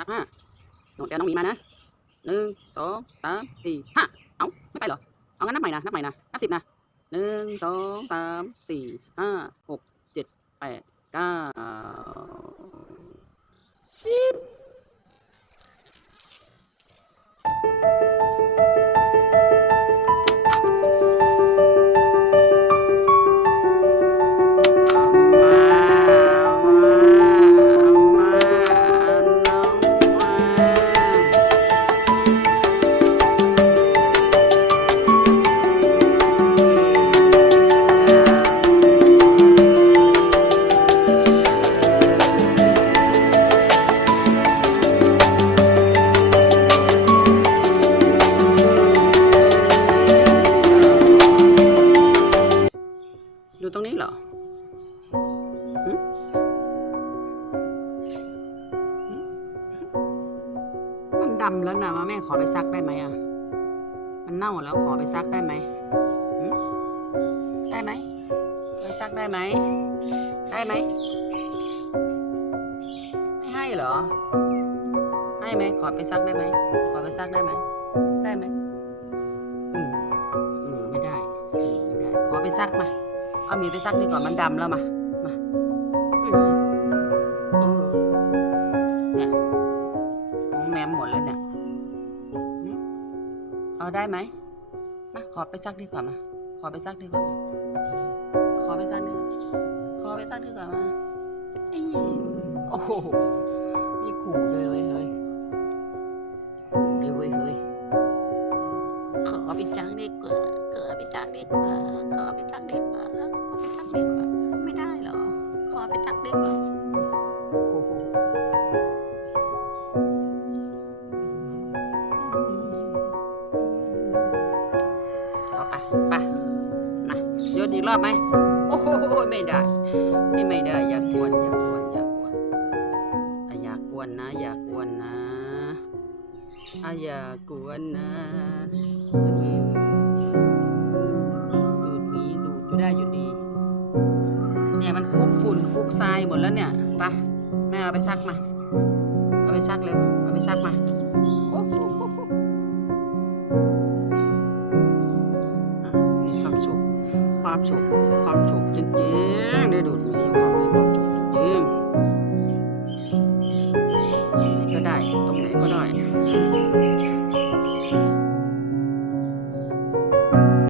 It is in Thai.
นับห้าหนูเดี๋ยวน้องมีมานะหนึ่งสองสามสี่ห้าเอ้าไม่ไปเหรอ เอางั้นนับใหม่นะนับใหม่นะนับสิบนะหนึ่งสองสามสี่ห้าหกเจ็ดแปดเก้า อยู่ตรงนี้เหรอมันดำแล้วนะมาแม่ขอไปซักได้ไหมอะ มันเน่าแล้วขอไปซักได้ไหม ได้ไหม ไปซักได้ไหม ได้ไหม ไม่ให้เหรอ ให้ไหม ขอไปซักได้ไหม ขอไปซักได้ไหม ได้ไหม อืมเออไม่ได้ ไม่ได้ ขอไปซักมา เอามีไปซักดีกว่ามันดำแล้วมามาเออเนี่ยมองแมมหมดแล้วเนี่ยเอาได้ไหมมาขอไปซักดีกว่ามาขอไปซักดีกว่ามาขอไปซักดีกว่าขอไปซักดีกว่ามาอี้โอ้โหมีขู่ด้วยเว้ยเฮ้ยขู่ด้วยเว้ยเฮ้ยขอไปจักดีกว่าขอไปจักดีกว่าขอไปจักดีกว่า นอีกรอบไหมโอ้โหไม่ได้ไม่ไม่ได้ อย่ากวนอย่ากวนอย่ากวนอะอย่ากวนนะ อย่ากวนนะอะอย่ากวนนะดูดนี้ดูดอยู่ได้อยู่ดี เนี่ยมันคุกฝุ่นคุกทรายหมดแล้วเนี่ยไปแม่เอาไปซักมา เอาไปซักเร็วเอาไปซักมาโอ้โห ความสุขความสุขจริงๆได้ดูดมีความมีความสุขจริงๆตรงไหนก็ได้ ตรงไหนก็ได้